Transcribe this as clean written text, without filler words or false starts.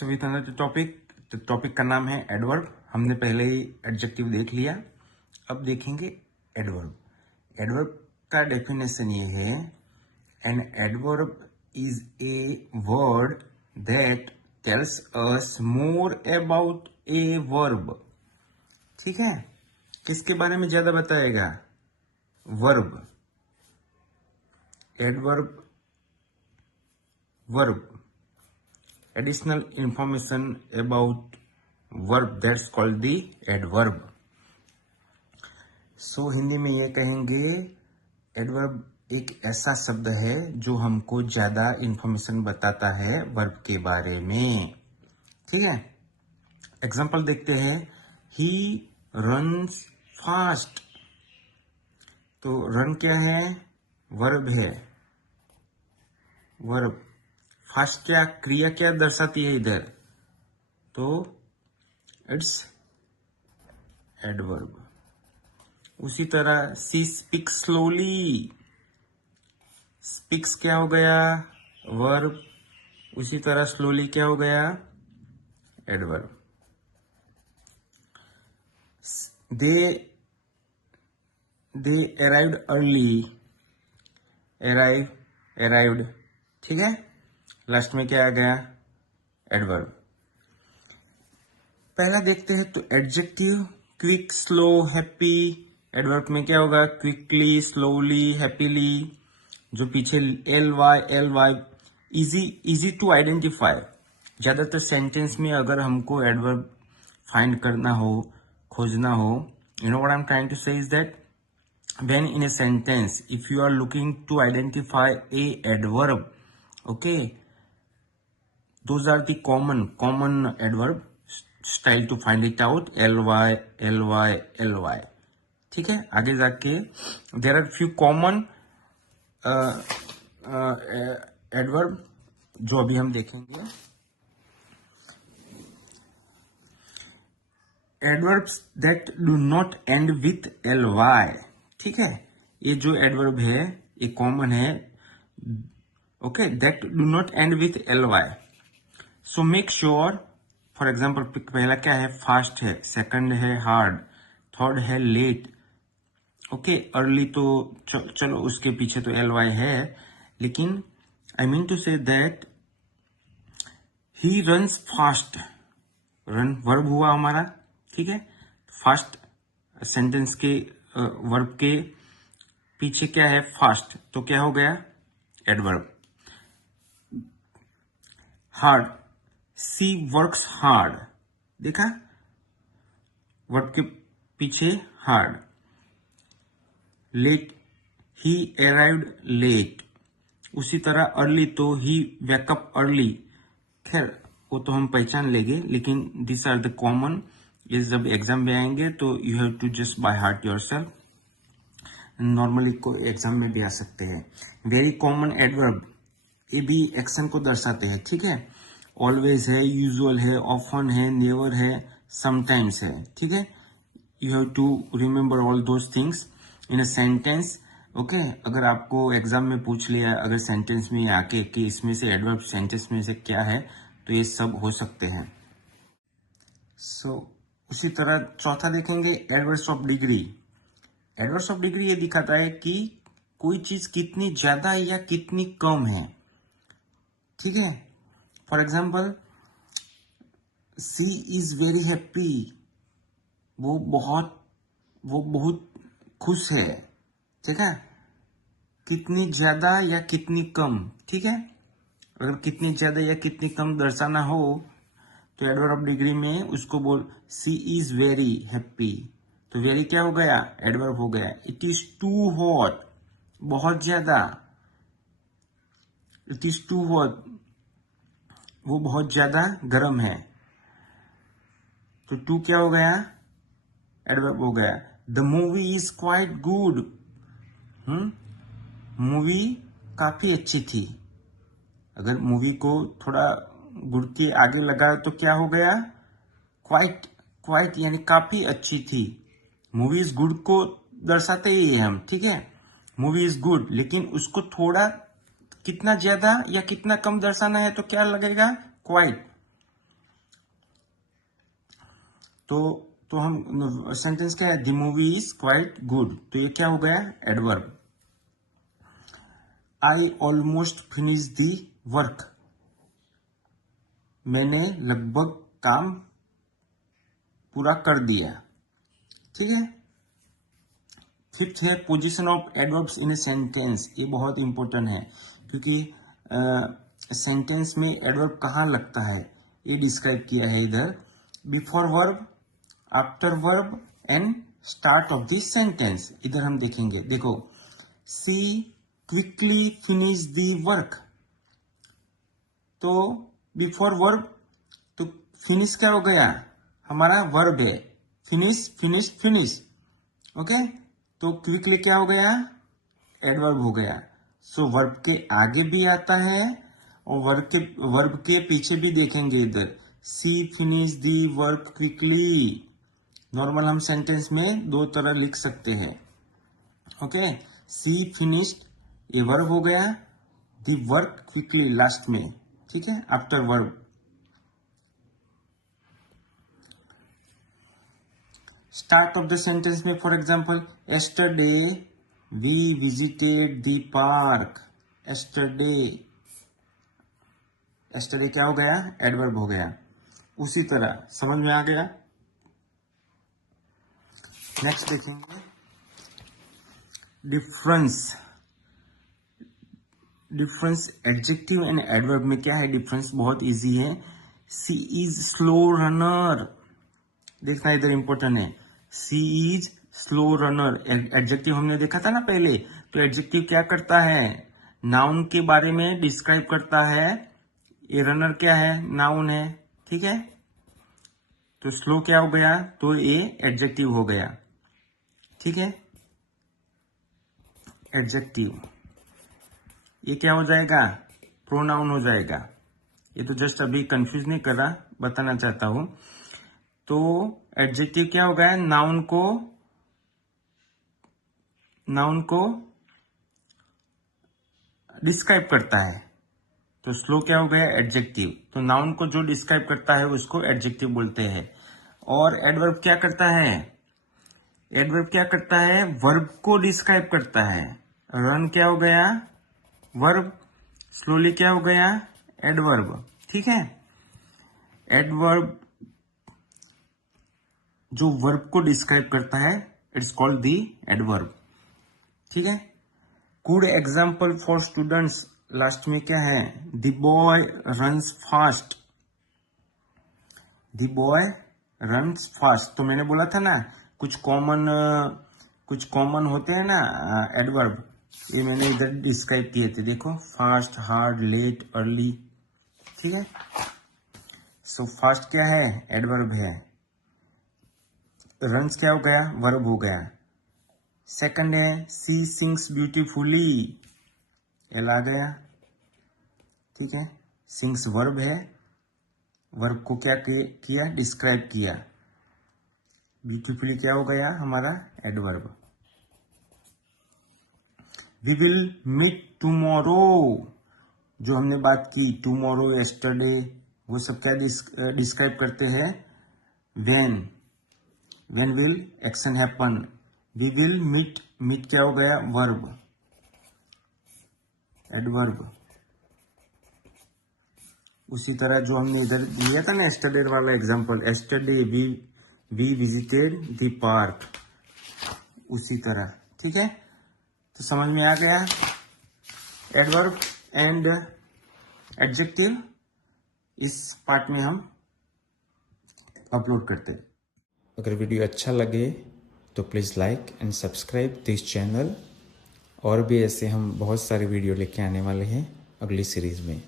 So with another topic, तो topic का नाम है एडवर्ब। हमने पहले ही एडजेक्टिव देख लिया, अब देखेंगे एडवर्ब। एडवर्ब का डेफिनेशन ये है, an adverb is a word that tells us more about a verb. ठीक है, किसके बारे में ज्यादा बताएगा? Verb. Adverb verb, additional information about verb, that's called the adverb. So Hindi में ये कहेंगे, एडवर्ब एक ऐसा शब्द है जो हमको ज्यादा इंफॉर्मेशन बताता है वर्ब के बारे में। ठीक है, एग्जांपल देखते हैं। ही रन्स फास्ट, तो रन क्या है? वर्ब है। वर्ब। फास्ट क्या क्रिया क्या दर्शाती है इधर? तो इट्स एडवर्ब। उसी तरह सी स्पीक्स स्लोली, स्पीक्स क्या हो गया? वर्ब। उसी तरह स्लोली क्या हो गया? एडवर्ब। दे अराइव्ड अर्ली, अराइव्ड। ठीक है, लास्ट में क्या आ गया? एडवर्ब। पहला देखते हैं तो adjective, quick, slow, happy. Adverb में क्या होगा? Quickly, slowly, happily. जो पीछे L Y, easy to identify. ज्यादातर सेंटेंस में अगर हमको एडवर्ब फाइंड करना हो, खोजना हो, you know what I am trying to say is that when in a sentence if you are looking to identify a adverb, okay, those are the common adverb style to find it out, ly। ठीक है, आगे जाके there are few common adverb जो अभी हम देखेंगे। adverbs that do not end with ly। ठीक है, ये जो एडवर्ब है ये कॉमन है। Okay, that do not end with ly। So make sure, for example पहला क्या है? फास्ट है, सेकंड है हार्ड, थर्ड है लेट। ओके, अर्ली तो चलो उसके पीछे तो ly है, लेकिन I mean to say that he runs fast. Run verb हुआ हमारा। ठीक है, फास्ट सेंटेंस के वर्ब के पीछे क्या है? फास्ट, तो क्या हो गया? Adverb. Hard, she works hard. देखा, वर्ब के पीछे hard. Late, he arrived late. उसी तरह अर्ली, तो ही वेकअप अर्ली। खैर वो तो हम पहचान लेंगे, लेकिन दिस आर द कॉमन। ये जब एग्जाम में आएंगे तो you have to just by heart yourself. Normally को एग्जाम में भी आ सकते हैं। वेरी कॉमन एडवर्ब, ये भी एक्शन को दर्शाते हैं। ठीक है, ऑलवेज है, यूजुअल है, ऑफन है, नेवर है, समटाइम्स है। ठीक है, you have to remember all those things in a sentence. Okay, अगर आपको एग्जाम में पूछ लिया अगर सेंटेंस में आके कि इसमें से एडवर्ब सेंटेंस में से क्या है, तो ये सब हो सकते हैं। सो उसी तरह चौथा देखेंगे, adverbs of degree. Adverbs of degree ये दिखाता है कि कोई चीज कितनी ज्यादा या कितनी कम है। ठीक है, for example she is very happy, वो बहुत खुश है। ठीक है, कितनी ज्यादा या कितनी कम। ठीक है, अगर कितनी ज्यादा या कितनी कम दर्शाना हो तो एडवर्ब ऑफ डिग्री में उसको बोल, सी इज वेरी हैप्पी, तो वेरी क्या हो गया? एडवर्ब हो गया। इट इज टू हॉट, बहुत ज्यादा। इट इज टू हॉट, वो बहुत ज्यादा गर्म है, तो टू क्या हो गया? एडवर्ब हो गया। The movie is quite good, movie काफी अच्छी थी। अगर मूवी को थोड़ा गुड के आगे लगा तो क्या हो गया? क्वाइट यानी काफी अच्छी थी। मूवी इज गुड को दर्शाते ही है हम। ठीक है, मूवी इज गुड, लेकिन उसको थोड़ा कितना ज्यादा या कितना कम दर्शाना है तो क्या लगेगा? क्वाइट। तो हम सेंटेंस क्या है, the movie is quite good, तो ये क्या हो गया, adverb. I almost finish the work, मैंने लगभग काम पूरा कर दिया। ठीक है। फिफ्थ है position of adverbs in a sentence, ये बहुत इंपॉर्टेंट है क्योंकि सेंटेंस में एडवर्ब कहाँ लगता है ये डिस्क्राइब किया है इधर, before verb, after verb and start of this sentence. इधर हम देखेंगे, देखो, सी क्विकली फिनिश द वर्क, तो बिफोर वर्ब, तो फिनिश क्या हो गया, हमारा वर्ब है, फिनिश फिनिश फिनिश, ओके। तो क्विकली क्या हो गया, एडवर्ब हो गया। सो वर्ब के आगे भी आता है और वर्ब के पीछे भी देखेंगे इधर, she finish the work quickly. Normal हम सेंटेंस में दो तरह लिख सकते हैं, ओके। सी फिनिश्ड ये वर्ब हो गया, दी वर्क क्विकली लास्ट में, ठीक है, after verb. Start of the sentence में for example, yesterday we visited the park, yesterday, yesterday क्या हो गया, एडवर्ब हो गया। उसी तरह समझ में आ गया। नेक्स्ट देखेंगे difference. Difference adjective and adverb में क्या है डिफरेंस, बहुत इजी है। सी इज स्लो रनर, देखना इधर इंपॉर्टेंट है, सी इज स्लो रनर। एडजेक्टिव हमने देखा था ना पहले, तो एडजेक्टिव क्या करता है, नाउन के बारे में डिस्क्राइब करता है, ये रनर क्या है, नाउन है, ठीक है। तो स्लो क्या हो गया, तो ये एडजेक्टिव हो गया, ठीक है, एडजेक्टिव। ये क्या हो जाएगा, प्रोनाउन हो जाएगा। ये तो जस्ट अभी कंफ्यूज नहीं कर रहा, बताना चाहता हूं। तो एडजेक्टिव क्या हो गया, नाउन को डिस्क्राइब करता है, तो स्लो क्या हो गया, एडजेक्टिव। तो नाउन को जो डिस्क्राइब करता है उसको एडजेक्टिव बोलते हैं। और एडवर्ब क्या करता है, एडवर्ब क्या करता है, वर्ब को डिस्क्राइब करता है। रन क्या हो गया, वर्ब, स्लोली क्या हो गया, एडवर्ब, ठीक है। एडवर्ब जो वर्ब को डिस्क्राइब करता है, इट्स कॉल्ड दी एडवर्ब, ठीक है। Good example for students, last में क्या है, the boy runs fast, the boy runs fast. तो मैंने बोला था ना कुछ कॉमन होते हैं ना एडवर्ब, ये मैंने इधर डिस्क्राइब किए थे, देखो, फास्ट, हार्ड, लेट, अर्ली, ठीक है। सो फास्ट क्या है, एडवर्ब है। रन्स क्या हो गया, वर्ब हो गया। सेकंड है सी सिंग्स ब्यूटीफुली, एल आ गया, ठीक है। सिंग्स वर्ब है, वर्ब को क्या किया, डिस्क्राइब किया। ब्यूटीफुली क्या हो गया, हमारा adverb. We will meet tomorrow, जो हमने बात की, टुमारो, यस्टरडे, वो सब क्या डिस्क्राइब करते हैं, when will action happen. We will meet क्या हो गया, वर्ब, एडवर्ब। उसी तरह जो हमने इधर लिया था ना यस्टरडे वाला example, yesterday we visited the park, उसी तरह, ठीक है। तो समझ में आ गया एडवर्ब एंड एडजेक्टिव, इस पार्ट में हम अपलोड करते हैं। अगर वीडियो अच्छा लगे तो please like and subscribe this channel. और भी ऐसे हम बहुत सारे वीडियो लेके आने वाले हैं अगली सीरीज़ में।